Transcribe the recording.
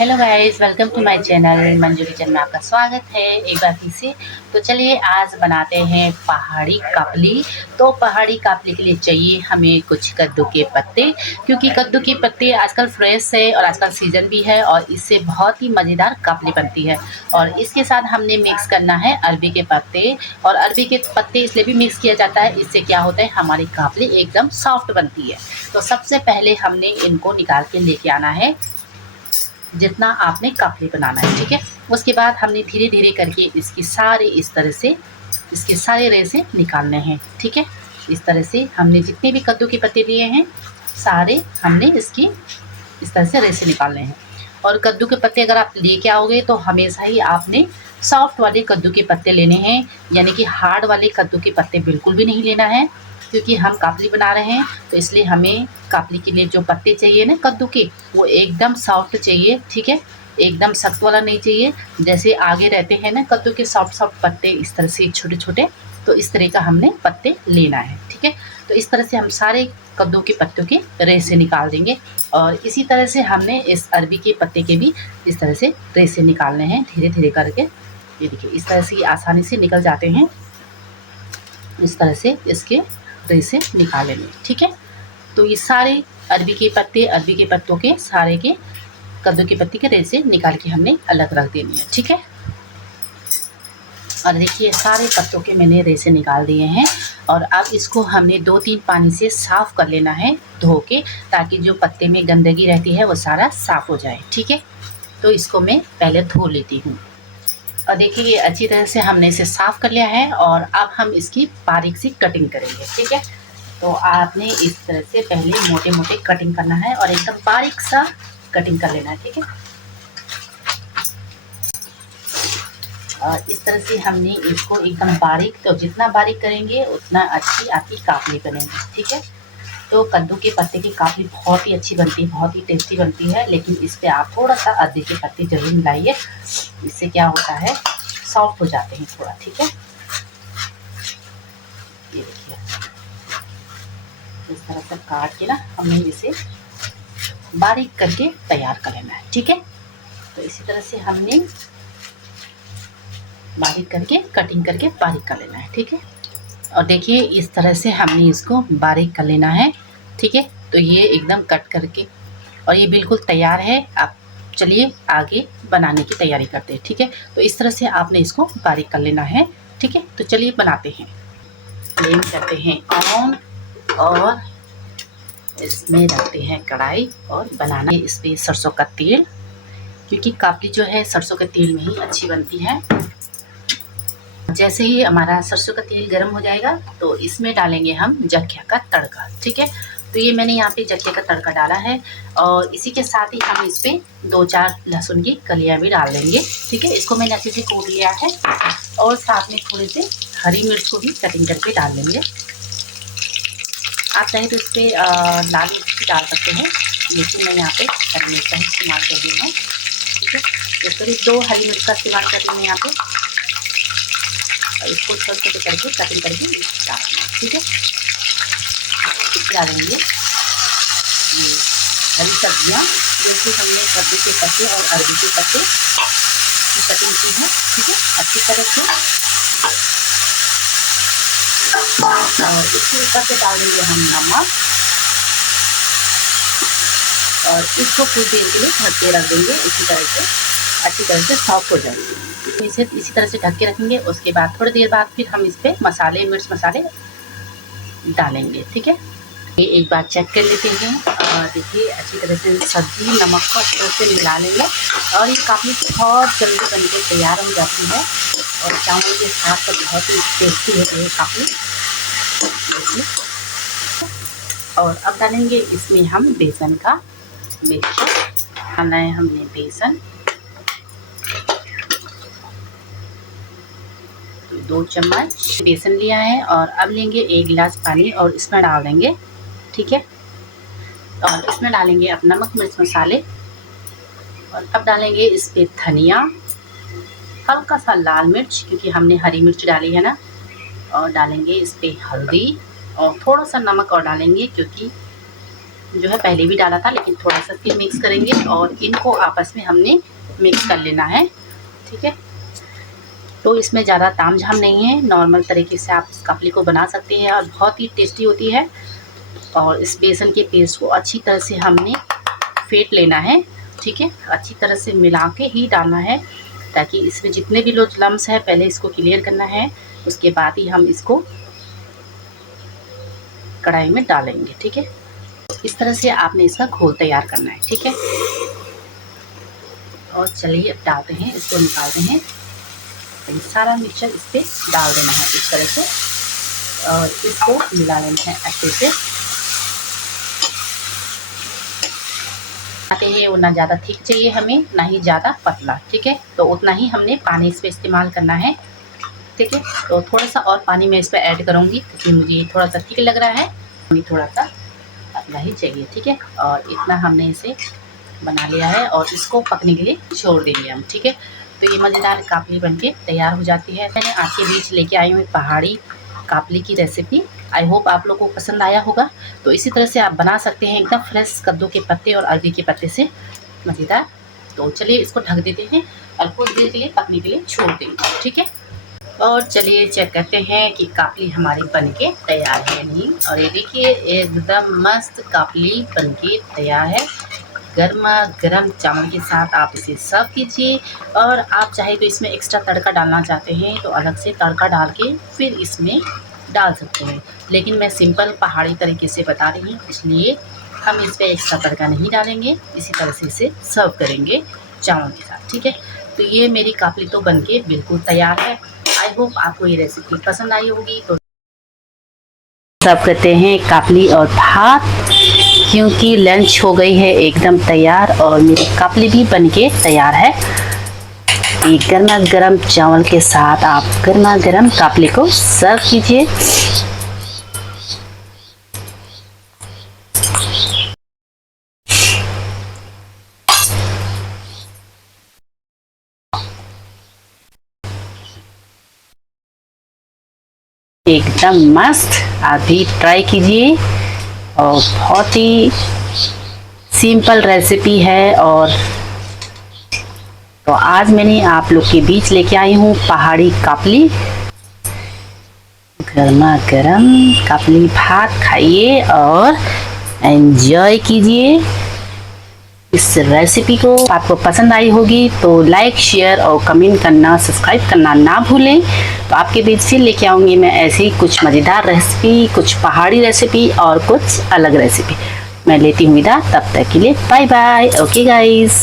Hello guys, welcome to my channel Manju kitchen में आपका स्वागत है एक बार फिर से। तो चलिए आज बनाते हैं पहाड़ी कापली। तो पहाड़ी कापली के लिए चाहिए हमें कुछ कद्दू के पत्ते, क्योंकि कद्दू के पत्ते आजकल फ्रेश है और आजकल सीज़न भी है और इससे बहुत ही मज़ेदार कापली बनती है। और इसके साथ हमने मिक्स करना है अरबी के पत्ते, और अरबी के पत्ते इसलिए भी मिक्स किया जाता है, इससे क्या होता है हमारी कापली एकदम सॉफ्ट बनती है। तो सबसे पहले हमने इनको निकाल के लेके आना है जितना आपने काफली बनाना है, ठीक है। उसके बाद हमने धीरे धीरे करके इसकी सारे इस तरह से इसके सारे रेसे निकालने हैं, ठीक है। इस तरह से हमने जितने भी कद्दू के पत्ते लिए हैं सारे हमने इसकी इस तरह से रेसे निकालने हैं। और कद्दू के पत्ते अगर आप लेके आओगे तो हमेशा ही आपने सॉफ्ट वाले कद्दू के पत्ते लेने हैं, यानी कि हार्ड वाले कद्दू के पत्ते बिल्कुल भी नहीं लेना है, क्योंकि हम कापली बना रहे हैं। तो इसलिए हमें कापली के लिए जो पत्ते चाहिए ना कद्दू के, वो एकदम सॉफ्ट चाहिए, ठीक है। एकदम सख्त वाला नहीं चाहिए, जैसे आगे रहते हैं ना कद्दू के सॉफ्ट सॉफ्ट पत्ते, इस तरह से छोटे छोटे। तो इस तरह का हमने पत्ते लेना है, ठीक है। तो इस तरह से हम सारे कद्दू के पत्तों के रेसे निकाल देंगे। और इसी तरह से हमने इस अरबी के पत्ते के भी इस तरह से रेसे निकालने हैं धीरे धीरे करके। ये देखिए इस तरह से आसानी से निकल जाते हैं, इस तरह से इसके रेसे निकाल लेंगे, ठीक है। तो ये सारे अरबी के पत्तों के सारे के कद्दू के पत्ती के रेसे निकाल के हमने अलग रख देनी है, ठीक है। और देखिए सारे पत्तों के मैंने रेसे निकाल दिए हैं। और अब इसको हमने 2-3 पानी से साफ़ कर लेना है धो के, ताकि जो पत्ते में गंदगी रहती है वो सारा साफ़ हो जाए, ठीक है। तो इसको मैं पहले धो लेती हूँ। और देखिए ये अच्छी तरह से हमने इसे साफ़ कर लिया है और अब हम इसकी बारीक सी कटिंग करेंगे, ठीक है। तो आपने इस तरह से पहले मोटे मोटे कटिंग करना है और एकदम बारीक सा कटिंग कर लेना है, ठीक है। और इस तरह से हमने इसको एकदम बारीक, तो जितना बारीक करेंगे उतना अच्छी आपकी कापली बनेगी, ठीक है। तो कद्दू के पत्ते की कापली बहुत ही अच्छी बनती है, बहुत ही टेस्टी बनती है, लेकिन इस पर आप थोड़ा सा अदरक के पत्ते जरूर मिलाइए, इससे क्या होता है सॉफ्ट हो जाते हैं थोड़ा, ठीक है। ये देखिए इस तरह से काट के ना हमने इसे बारीक करके तैयार कर लेना है, ठीक है। तो इसी तरह से हमने बारीक करके कटिंग करके बारीक कर लेना है, ठीक है। और देखिए इस तरह से हमने इसको बारीक कर लेना है, ठीक है। तो ये एकदम कट करके और ये बिल्कुल तैयार है। आप चलिए आगे बनाने की तैयारी करते हैं, ठीक है। तो इस तरह से आपने इसको बारीक कर लेना है, ठीक है। तो चलिए बनाते हैं। फ्लेम करते हैं ऑन और इसमें रखते हैं कढ़ाई और बनाना है इस पर सरसों का तेल, क्योंकि कापली जो है सरसों के तेल में ही अच्छी बनती है। जैसे ही हमारा सरसों का तेल गर्म हो जाएगा तो इसमें डालेंगे हम जख्या का तड़का, ठीक है। तो ये मैंने यहाँ पे जख्या का तड़का डाला है और इसी के साथ ही हम इस पे 2-4 लहसुन की कलियाँ भी डाल देंगे, ठीक है। इसको मैंने अच्छे से कूट लिया है और साथ में थोड़े से हरी मिर्च को भी कटिंग करके डाल देंगे। आप चाहे तो इस पर लाल मिर्च भी डाल सकते हैं, लेकिन मैं यहाँ पे हरी मिर्च का ही इस्तेमाल कर रही हूँ, ठीक है। तो करीब 2 हरी मिर्च का इस्तेमाल कर रही हूँ यहाँ पे, और इसको छोटे छोटे करके कटिंग करके डालना, ठीक है। डालेंगे ये हरी सब्जियाँ, जैसे हमने कद्दू के पत्ते और अरबी के पत्ते की कटिंग की है, ठीक है, अच्छी तरह से। और इसके ऊपर से डाल देंगे हम नमक और इसको कुछ देर के लिए ढक के रख देंगे, इसी तरह से अच्छी तरह से सॉफ्ट हो जाएगी। इसे इसी तरह से ढक के रखेंगे। उसके बाद थोड़ी देर बाद फिर हम इस पर मसाले, मिर्च मसाले डालेंगे, ठीक है। ये एक बार चेक कर लेते हैं और देखिए अच्छी तरह से सब्जी नमक को अच्छी तरह से मिला लेंगे और ये काफ़ी बहुत जल्दी बन के तैयार हो जाती है और चावल के साथ तो बहुत ही टेस्टी होती है काफ़ी। और अब डालेंगे इसमें हम बेसन का मिक्सचर, डालना है हमने बेसन 2 चम्मच बेसन लिया है। और अब लेंगे 1 गिलास पानी और इसमें डाल देंगे, ठीक है। और इसमें डालेंगे अब नमक मिर्च मसाले और अब डालेंगे इस पर धनिया, हल्का सा लाल मिर्च क्योंकि हमने हरी मिर्च डाली है ना, और डालेंगे इस पर हल्दी और थोड़ा सा नमक और डालेंगे क्योंकि जो है पहले भी डाला था, लेकिन थोड़ा सा फिर मिक्स करेंगे और इनको आपस में हमने मिक्स कर लेना है। ठीक है, तो इसमें ज़्यादा तामझाम नहीं है, नॉर्मल तरीके से आप इस कापली को बना सकते हैं और बहुत ही टेस्टी होती है। और इस बेसन के पेस्ट को अच्छी तरह से हमने फेंट लेना है। ठीक है, अच्छी तरह से मिला के ही डालना है, ताकि इसमें जितने भी लोग लम्स है पहले इसको क्लियर करना है, उसके बाद ही हम इसको कढ़ाई में डालेंगे। ठीक है, इस तरह से आपने इसका घोल तैयार करना है। ठीक है, और चलिए अब डालते हैं, इसको निकालते हैं। सारा मिक्सचर इस पर डाल देना है इस तरह से, और इसको मिला लेना है अच्छे से। आते हैं वो ना ज़्यादा थिक चाहिए हमें, ना ही ज़्यादा पतला। ठीक है, तो उतना ही हमने पानी इस पर इस्तेमाल करना है। ठीक है, तो थोड़ा सा और पानी मैं इस पर ऐड करूँगी, क्योंकि मुझे थोड़ा सा थिक लग रहा है, मुझे थोड़ा सा पतला ही चाहिए। ठीक है, और इतना हमने इसे बना लिया है और इसको पकने के लिए छोड़ देंगे हम। ठीक है, तो ये मज़ेदार कापली बनके तैयार हो जाती है। मैंने आपके बीच लेके आई हूँ पहाड़ी कापली की रेसिपी। आई होप आप लोगों को पसंद आया होगा। तो इसी तरह से आप बना सकते हैं, एकदम फ्रेश कद्दू के पत्ते और अरबी के पत्ते से मज़ेदार। तो चलिए इसको ढक देते हैं और कुछ देर के लिए पकने के लिए छोड़ देंगे। ठीक है, और चलिए चेक करते हैं कि कापली हमारी बनके तैयार है नहीं। और ये देखिए एकदम मस्त कापली बनके तैयार है। गर्मा गर्म चावल के साथ आप इसे सर्व कीजिए। और आप चाहे तो इसमें एक्स्ट्रा तड़का डालना चाहते हैं तो अलग से तड़का डाल के फिर इसमें डाल सकते हैं, लेकिन मैं सिंपल पहाड़ी तरीके से बता रही हूँ, इसलिए हम इस पर एक्स्ट्रा तड़का नहीं डालेंगे। इसी तरह से इसे सर्व करेंगे चावल के साथ। ठीक है, तो ये मेरी कापली तो बनके बिल्कुल तैयार है। आई होप आपको ये रेसिपी पसंद आई होगी। तो सर्व करते हैं कापली और भात, क्योंकि लंच हो गई है एकदम तैयार और मेरी कापली भी बनके तैयार है। ये गर्मा गर्म चावल के साथ आप गर्मा गर्म कापली को सर्व कीजिए। एकदम मस्त, आप भी ट्राई कीजिए। और बहुत ही सिंपल रेसिपी है। और तो आज मैंने आप लोग के बीच लेके आई हूँ पहाड़ी कापली। गर्मा गर्म कापली भात खाइए और एंजॉय कीजिए। इस रेसिपी को आपको पसंद आई होगी तो लाइक शेयर और कमेंट करना, सब्सक्राइब करना ना भूलें। तो आपके बीच फिर लेके आऊँगी मैं ऐसी कुछ मज़ेदार रेसिपी, कुछ पहाड़ी रेसिपी और कुछ अलग रेसिपी। मैं लेती हूँ विदा, तब तक के लिए बाय बाय। Okay guys.